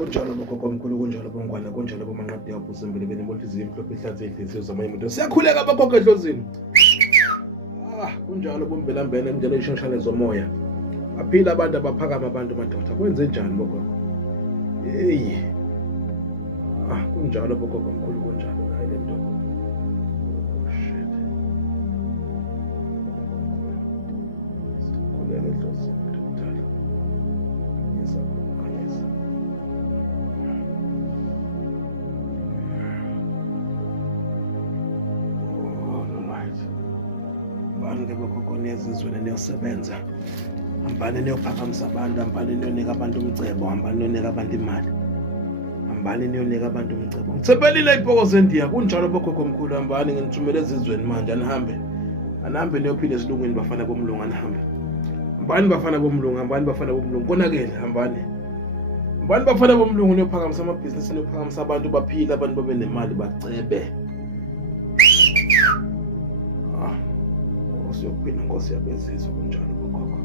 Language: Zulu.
Kunjalo bogogo omkhulu, kunjalo bongwane, kunjalo bomanqadi yaphuza imbele benimolthi izimhlophe ihlanze inhliziyo zamayimoto. Siyakhuleka bogogo edlozini. Kunjalo bombelambele njalo ishingshane zomoya. Baphila abantu abaphakama abantu madoda. Kwenze njani bogogo? Hey. Kunjalo bogogo omkhulu, kunjalo hayi lento. Shit. Sikhuleka edlozini mdala. Yes. Bani bogogo niyazizwela niyosebenza. Hambani niyophakamisa abantu, hambani niyonika abantu umcebo, hambani niyonika abantu imali. Hambani niyonika abantu umcebo. Ngitsebelile ibhokoze endiya, kunjalo bogogo omkhulu, hambani nginithumele ezizweni manje anihambe. Anihambe niyophila esilungwini bafana bomlungu anihambe. Hambani bafana bomlungu, hambani bafana bomlungu. Konakele hambani. Hambani bafana bomlungu niyophakamisa amabhizinisi, niyophakamisa abantu baphila, abantu babe nemali bacebe. Siyophila Nkosi yabezizwe kunjalo bogogo.